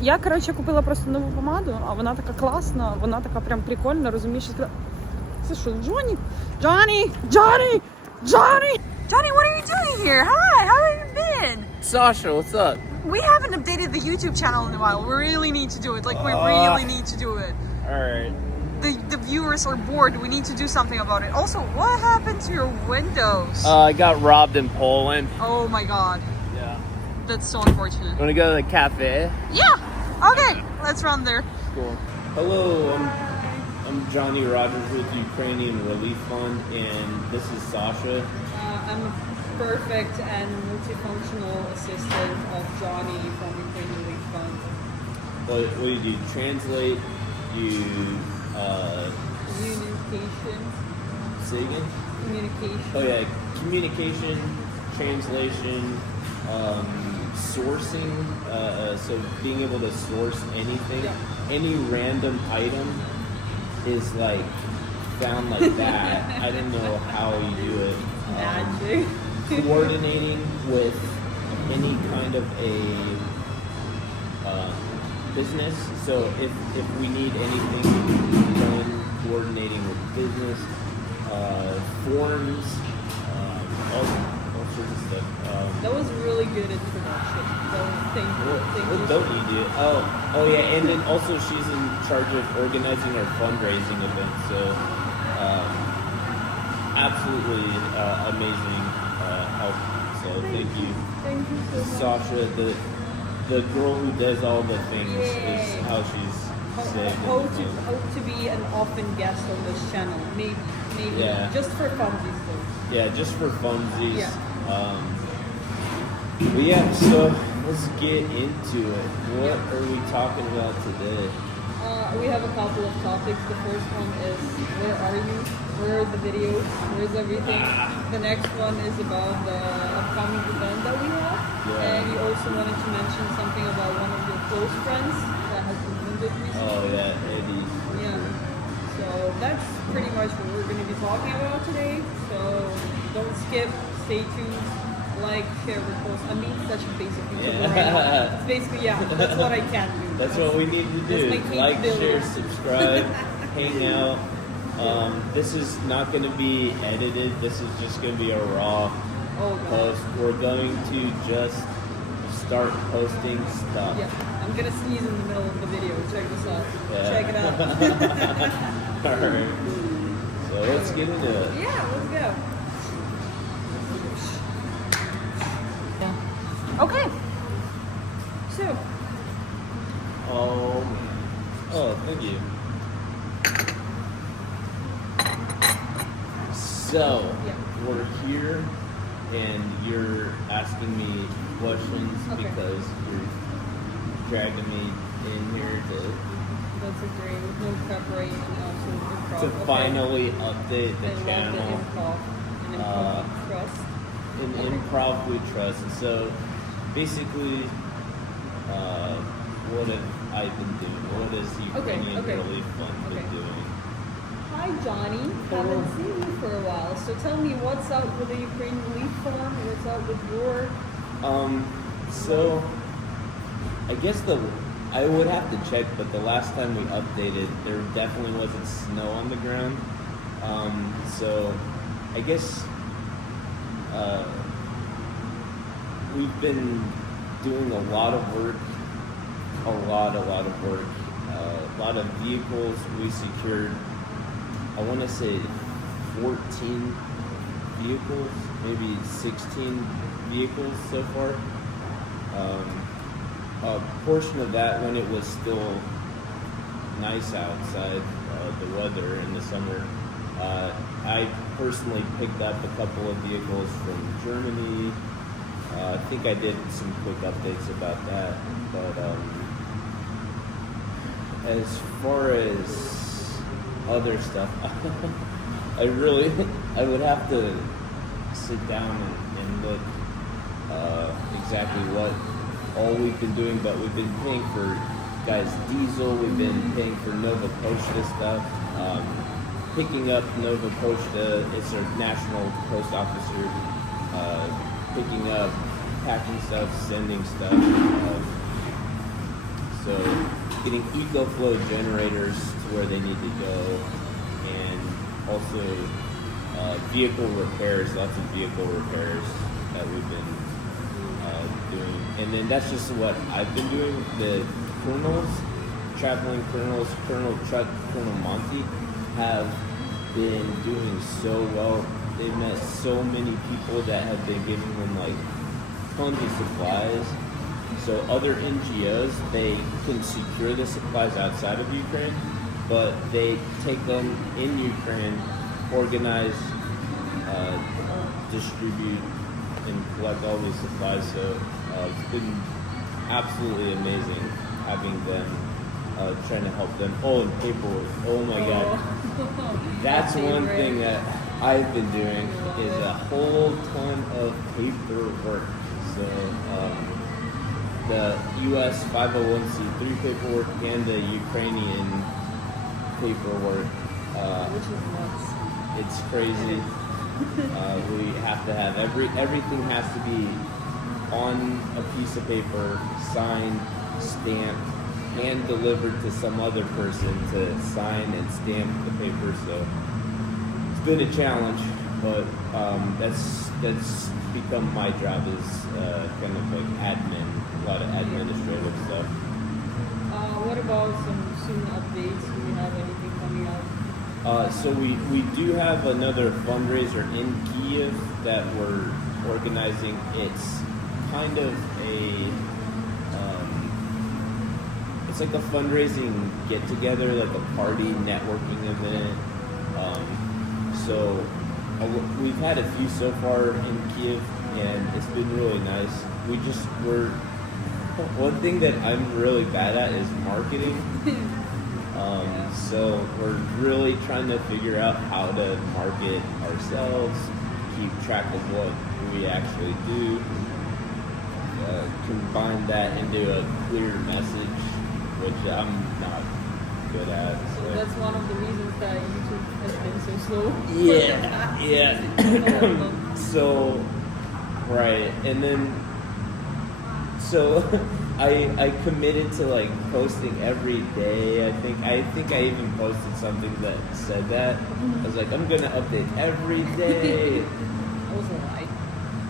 Я, коротше, купила просто нову помаду, а вона така класна, вона така прям прикольна, розумієш? Це що, Джонні? Johnny! Johnny! Johnny! Johnny, what are you doing here? Hi, how have you been? Sasha, what's up? We haven't updated the YouTube channel in a while. We really need to do it. Like, we really need to do it. Alright. The viewers are bored. We need to do something about it. Also, what happened to your windows? I got robbed in Poland. Oh my god. Yeah. That's so unfortunate. Want to go to the cafe? Yeah! Okay, let's run there. Cool. Hello, I'm Johnny Rogers with the Ukrainian Relief Fund, and this is Sasha. I'm a perfect and multifunctional assistant of Johnny from Ukrainian Relief Fund. What do you do? Translate? You, Communication. say again? Communication. Oh yeah, communication, translation, sourcing, so being able to source anything, any random item is like found like that. I don't know how you do it. Magic. Coordinating with any kind of a business. So if we need anything done, coordinating with business, forms, all sorts of stuff. That was a really good introduction. So thank you. What don't you do? Oh yeah, and then also she's in charge of organizing our fundraising event. So absolutely amazing help. So thank you. Thank you so much. Sasha, the girl who does all the things is how she's saying. Hope to be an often guest on this channel. Maybe. Yeah. Just for funsies though. Yeah, just for funsies. Yeah. But yeah, so let's get into it. What are we talking about today? We have a couple of topics. The first one is, where are you? Where are the videos? Where's everything? The next one is about the upcoming event that we have. Yeah. And you also wanted to mention something about one of your close friends that has been wounded recently. Oh yeah, Eddie. Yeah. So that's pretty much what we're going to be talking about today. So don't skip, stay tuned, like, share, repost. I mean, such a basic YouTube. Yeah. It's basically, that's what I can do. That's what we need to do. Like, share, subscribe, hang out. This is not going to be edited. This is just going to be a raw post. We're going to just start posting stuff. Yeah, I'm going to sneeze in the middle of the video. Check this out. Yeah. Check it out. Alright. So let's get into it. Yeah, let's go. Okay. So. Oh, thank you. So, we're here, and you're asking me questions because you're dragging me in here That's a great, with no preparation, absolute improv. to finally update the channel. I love the improv. In improv we trust. And so, basically, what have I been doing? What has the Ukrainian Relief Fund been doing? Hi Johnny, haven't seen you for a while. So tell me, what's up with the Ukrainian Relief Fund? What's up with your? So I guess I would have to check, but the last time we updated, there definitely wasn't snow on the ground. So I guess we've been doing a lot of work, a lot of work, a lot of vehicles. We secured, I want to say 14 vehicles, maybe 16 vehicles so far. A portion of that when it was still nice outside, the weather in the summer. I personally picked up a couple of vehicles from Germany. I think I did some quick updates about that. But as far as other stuff, I would have to sit down and look exactly what all we've been doing, but we've been paying for guys diesel, we've been paying for Nova Poshta stuff, picking up Nova Poshta, it's our national post office here, picking up, packing stuff, sending stuff, getting EcoFlow generators to where they need to go, and also vehicle repairs, lots of vehicle repairs that we've been doing. And then that's just what I've been doing. The colonels, traveling colonels, Colonel Chuck, Colonel Monty, have been doing so well. They've met so many people that have been giving them like tons of supplies. So other NGOs, they can secure the supplies outside of Ukraine, but they take them in Ukraine, organize, distribute, and collect all these supplies. So it's been absolutely amazing having them, trying to help them. Oh, and paperwork. Oh my God. That's one thing that I've been doing is a whole ton of paperwork. So the U.S. 501c3 paperwork and the Ukrainian paperwork. Which is nuts. It's crazy. We have to have everything has to be on a piece of paper, signed, stamped, and delivered to some other person to sign and stamp the paper. So it's been a challenge, but that's become my job is kind of like admin, a lot of administrative stuff. What about some soon updates? Do we have anything coming up? So we do have another fundraiser in Kiev that we're organizing. It's kind of it's like a fundraising get together, like a party networking event. So we've had a few so far in Kiev, and it's been really nice. We're one thing that I'm really bad at is marketing. So we're really trying to figure out how to market ourselves, keep track of what we actually do, combine that into a clear message, which I'm not good at. So that's one of the reasons that YouTube has been so slow. Yeah. So, right, and then so I committed to like posting every day. I think I even posted something that said that. I was like, I'm gonna update every day. That was a lie.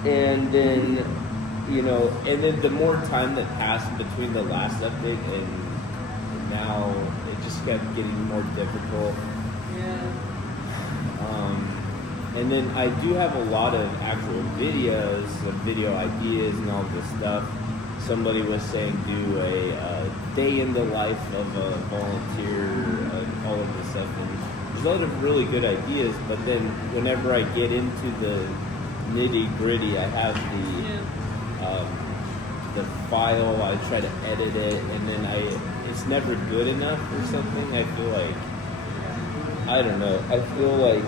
And then, and then the more time that passed between the last update and now, it just kept getting more difficult. Yeah. And then I do have a lot of actual videos, video ideas and all this stuff. Somebody was saying do a day in the life of a volunteer, all of this stuff. And there's a lot of really good ideas, but then whenever I get into the nitty gritty, I have the file, I try to edit it, and then it's never good enough or something. I feel like, I don't know, I feel like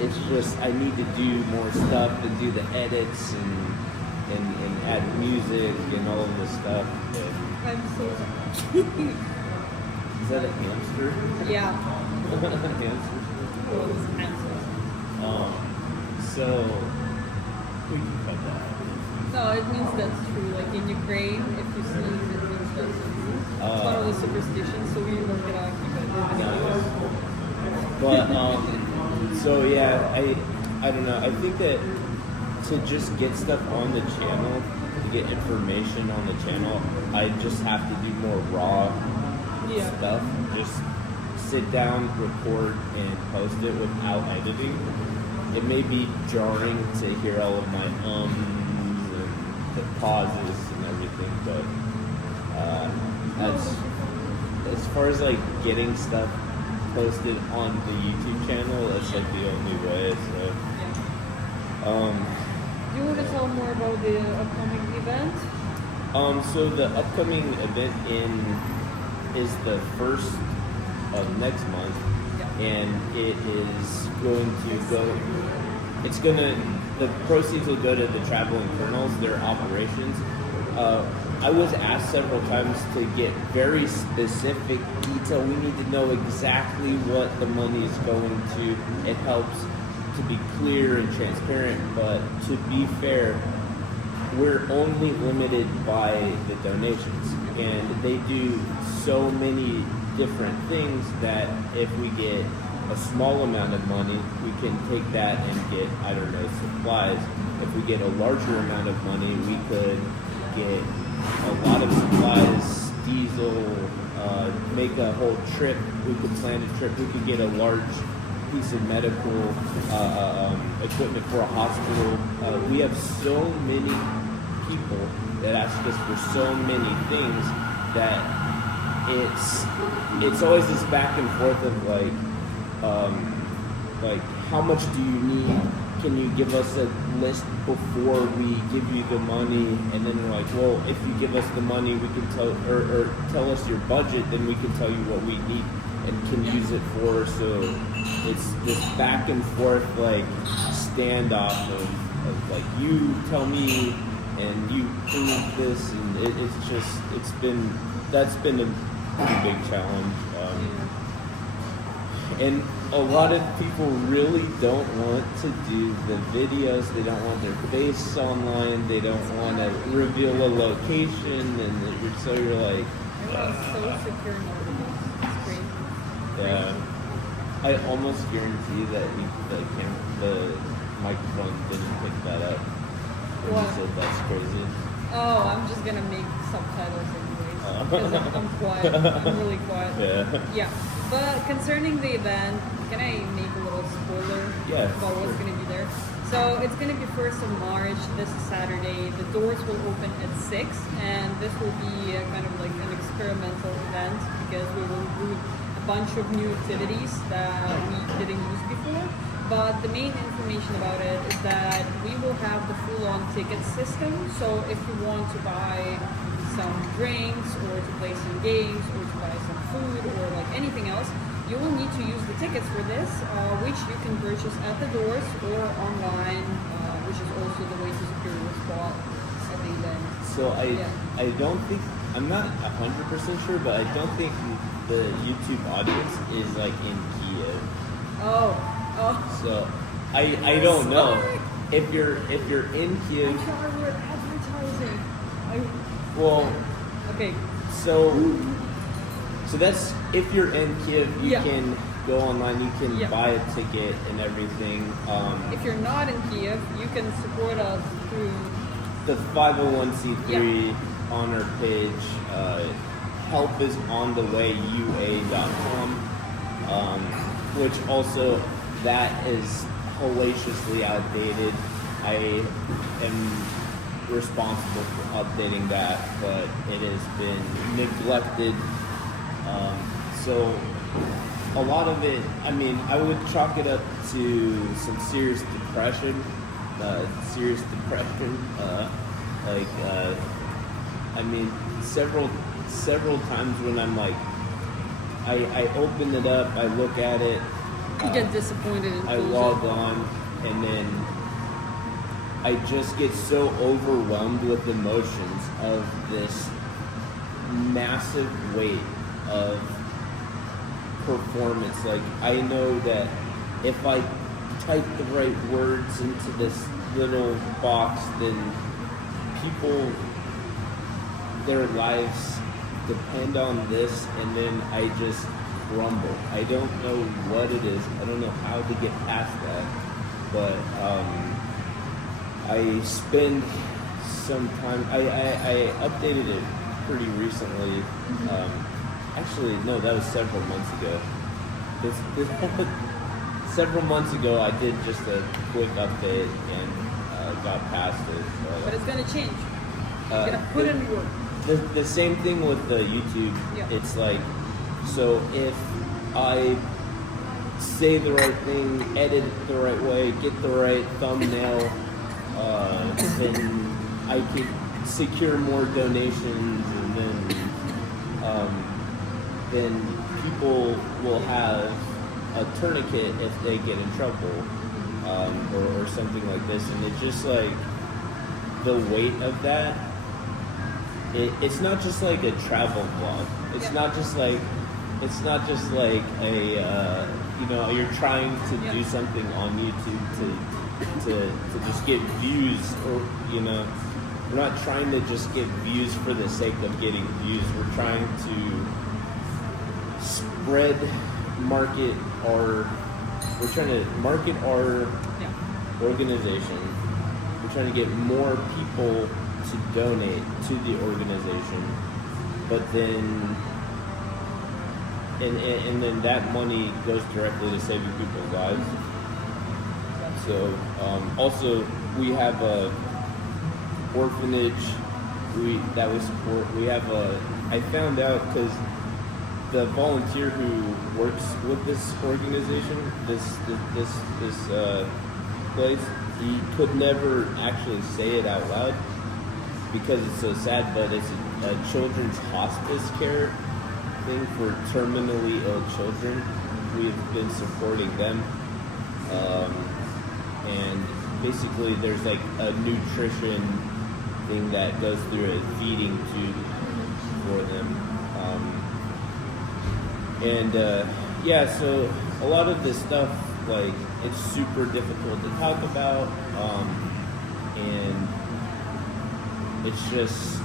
it's just, I need to do more stuff and do the edits and add music and all of this stuff. I'm so Is that a hamster? Yeah. Hamster? Well, it's answers. So we can cut that. No, it means that's true. Like in Ukraine, if you sneeze, it means that's true. It's one of the superstitions, so we work it out and keep it. But so yeah, I don't know. I think that to just get stuff on the channel, to get information on the channel, I just have to do more raw stuff. Just sit down, record, and post it without editing. It may be jarring to hear all of my and the pauses and everything, but as far as like getting stuff posted on the YouTube channel, that's like the only way. So do you want to tell more about the upcoming event? So the upcoming event is the 1st of next month, and it is going to go. The proceeds will go to the traveling colonels, their operations. I was asked several times to get very specific detail. We need to know exactly what the money is going to. It helps to be clear and transparent, but to be fair, we're only limited by the donations, and they do so many different things that if we get a small amount of money, we can take that and get, I don't know, supplies. If we get a larger amount of money, we could get a lot of supplies, diesel, make a whole trip. We could plan a trip. We could get a large piece of medical equipment for a hospital. We have so many people that ask us for so many things that it's always this back and forth of like how much do you need? Can you give us a list before we give you the money? And then we're like, well, if you give us the money, we can tell or tell us your budget, then we can tell you what we need and can use it for. So it's this back and forth like standoff of like you tell me and you prove this, and that's been a pretty big challenge. And a lot of people really don't want to do the videos. They don't want their face online. They don't want to reveal a location, and so you're like, everyone's so secure nowadays. It's great. yeah. I almost guarantee that the microphone didn't pick that up. When What? you said that's crazy. Oh, I'm just gonna make subtitles anyways because I'm quiet. I'm really quiet. Yeah. Yeah. But concerning the event, can I make a little spoiler Yeah, about what's sure. going to be there? So it's going to be 1st of March, this Saturday. The doors will open at 6, and this will be a kind of like an experimental event because we will do a bunch of new activities that we didn't use before. But the main information about it is that we will have the full-on ticket system. So if you want to buy some drinks or to play some games or to buy some food or like anything else, you will need to use the tickets for this, which you can purchase at the doors or online, which is also the way to secure your spot at the event. So I don't think, I'm not 100% sure, but I don't think the YouTube audience is like in Kiev. Oh. So I don't know. Sorry. If you're in Kiev, I'm sorry, we're advertising. well, Okay. so that's if you're in Kiev, you Yeah. can go online, you can Yeah. buy a ticket and everything. If you're not in Kiev, you can support us through. The 501c3 on our page, help is on the way UA.com, which also that is hellaciously outdated. I am responsible for updating that, but it has been neglected. So a lot of it, I mean, I would chalk it up to some serious depression. I mean, several times when I'm like, I open it up, I look at it, You get disappointed. I log on, and then I just get so overwhelmed with emotions of this massive weight of performance. Like, I know that if I type the right words into this little box, then people, their lives depend on this, and then I just crumble. I don't know what it is. I don't know how to get past that. But I spend some time. I updated it pretty recently. Actually, no, that was several months ago. Several months ago, I did just a quick update and got past it. But it's gonna change. You're gonna put in work. The same thing with the YouTube. Yeah. It's like, so if I say the right thing, edit it the right way, get the right thumbnail, then I could secure more donations, and then people will have a tourniquet if they get in trouble, or something like this. And it's just like the weight of that. It's not just like a travel vlog. It's not just like a you're trying to do something on YouTube to just get views, or we're not trying to just get views for the sake of getting views. We're trying to spread, market our. We're trying to market our organization. We're trying to get more people to donate to the organization, but then. And then that money goes directly to saving people's lives. So also we have a orphanage that we support. We have I found out because the volunteer who works with this organization, this place, he could never actually say it out loud because it's so sad. But it's a children's hospice care thing for terminally ill children. We've been supporting them, and basically there's like a nutrition thing that goes through a feeding tube for them, so a lot of this stuff, like, it's super difficult to talk about, and it's just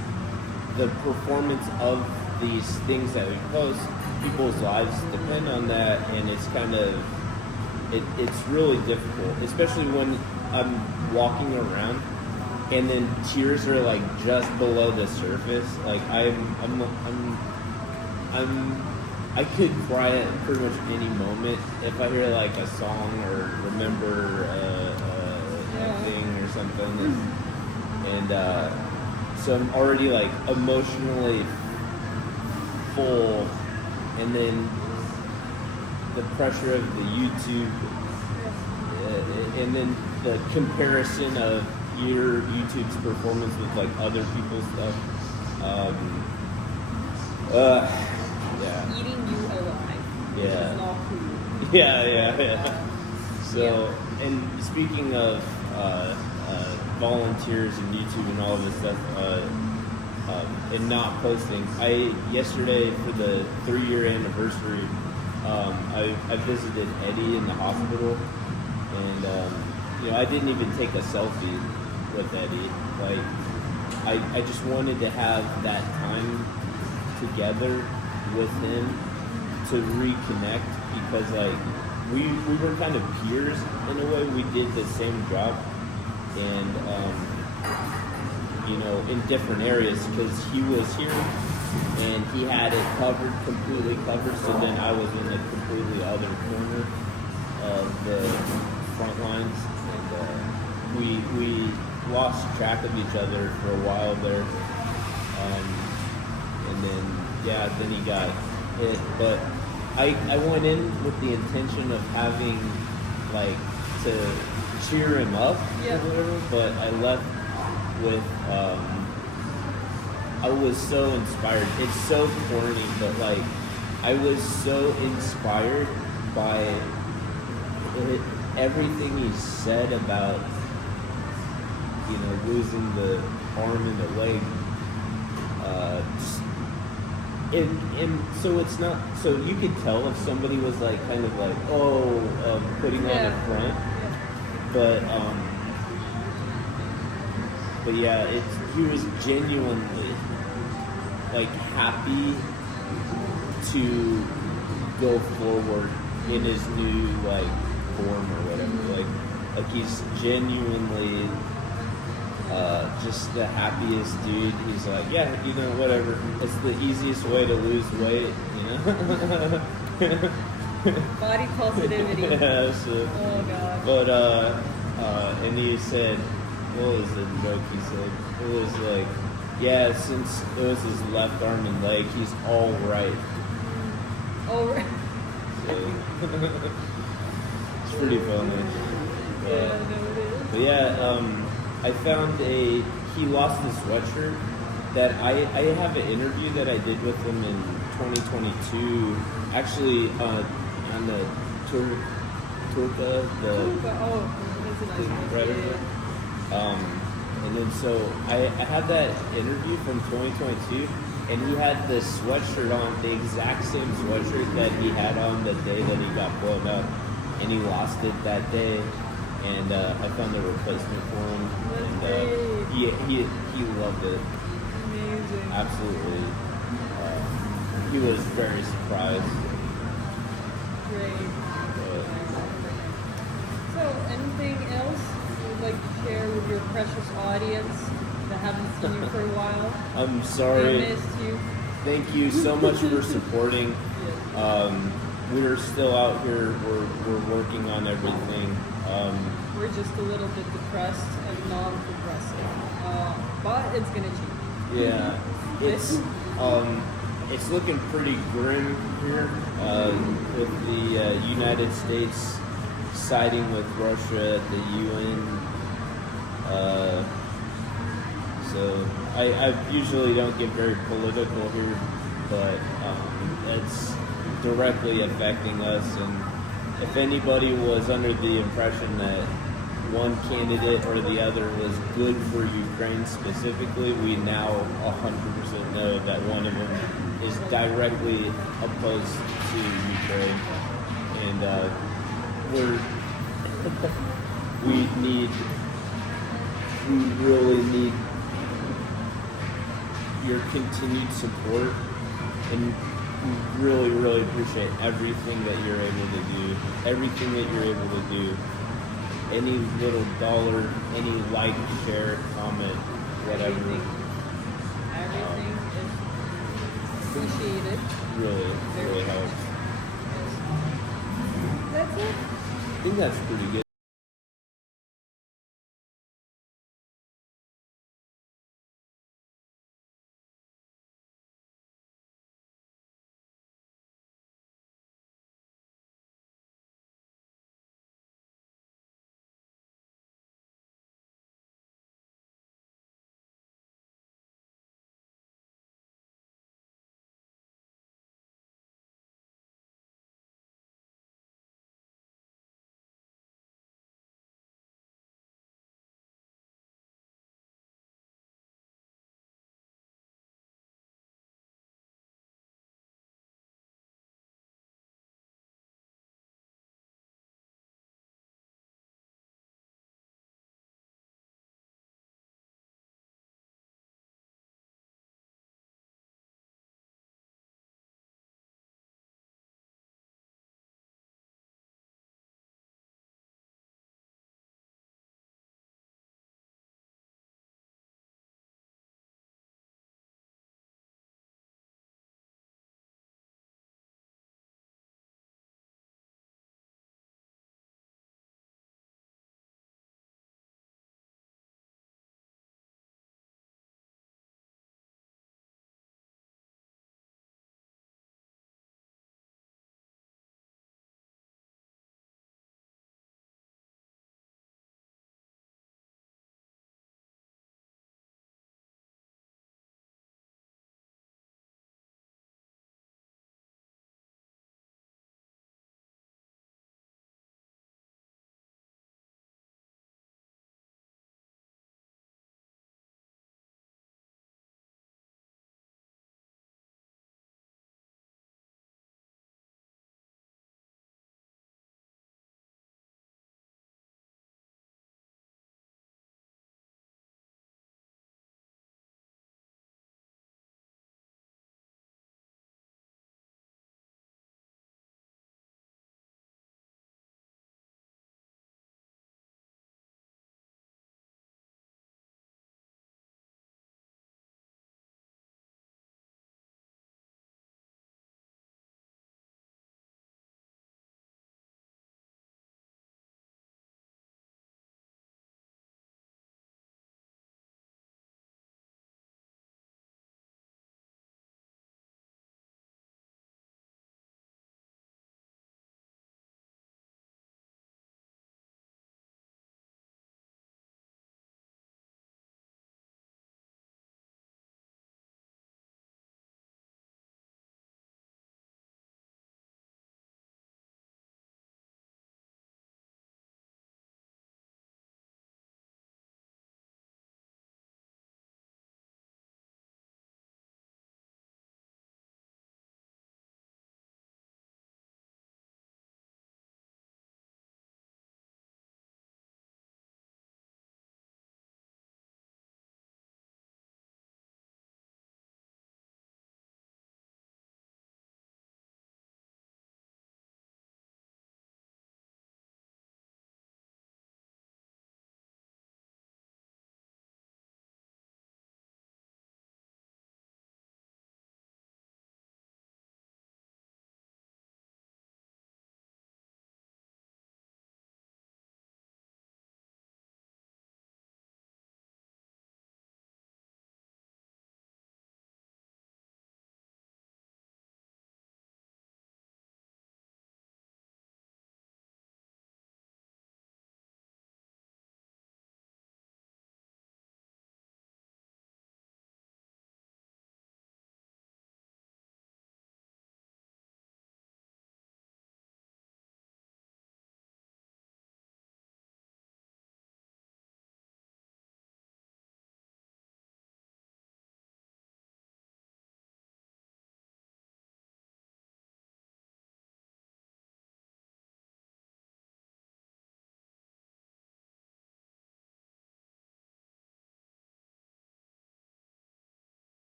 the performance of these things that we post, people's lives depend on that, and it's kind of, it's really difficult, especially when I'm walking around and then tears are like just below the surface. Like I could cry at pretty much any moment if I hear like a song or remember a thing or something, and so I'm already like emotionally full, and then the pressure of the YouTube, and then the comparison of your YouTube's performance with like other people's stuff. Eating you alive. Yeah. Which is not food. Yeah. So, and speaking of volunteers and YouTube and all of this stuff, and not posting, yesterday for the 3-year anniversary, I visited Eddie in the hospital, and I didn't even take a selfie with Eddie. Like, I just wanted to have that time together with him to reconnect, because like we were kind of peers in a way. We did the same job, and in different areas, because he was here and he had it completely covered, so then I was in the completely other corner of the front lines, and we lost track of each other for a while there, and then he got hit, but I went in with the intention of having like to cheer him up or whatever, but I left with I was so inspired. It's so corny, but like I was so inspired by everything he said about losing the arm and the leg. And so it's not, so you could tell if somebody was like kind of like putting on a front, but yeah, he was genuinely like happy to go forward in his new like form or whatever, like he's genuinely just the happiest dude. He's like, whatever. It's the easiest way to lose weight, Body positivity. Yeah, so, oh god. But and he said, what was the joke he said? It was like, since it was his left arm and leg, he's all right. All right. So, it's pretty funny. But I found he lost the sweatshirt that I have an interview that I did with him in 2022, actually on the Turka, that's a nice one. And then so I had that interview from 2022, and he had this sweatshirt on, the exact same sweatshirt that he had on the day that he got blown up, and he lost it that day. And I found a replacement for him, and he loved it. Amazing. Absolutely. he was very surprised. Great. But, So, anything else you'd like to share with your precious audience that haven't seen you for a while? I'm They sorry. missed you. Thank you so much for supporting. We're still out here. We're working on everything. We're just a little bit depressed and non-progressive, but it's gonna change. Yeah, it's looking pretty grim here with the United States siding with Russia at the UN. So I usually don't get very political here, but it's directly affecting us. And if anybody was under the impression that one candidate or the other was good for Ukraine specifically, we now 100% know that one of them is directly opposed to Ukraine. And we really need your continued support, and we really, really appreciate everything that you're able to do, everything that you're able to do. Any little dollar, any like, share, comment, whatever. Everything is appreciated. Really, really helps. That's it. I think that's pretty good.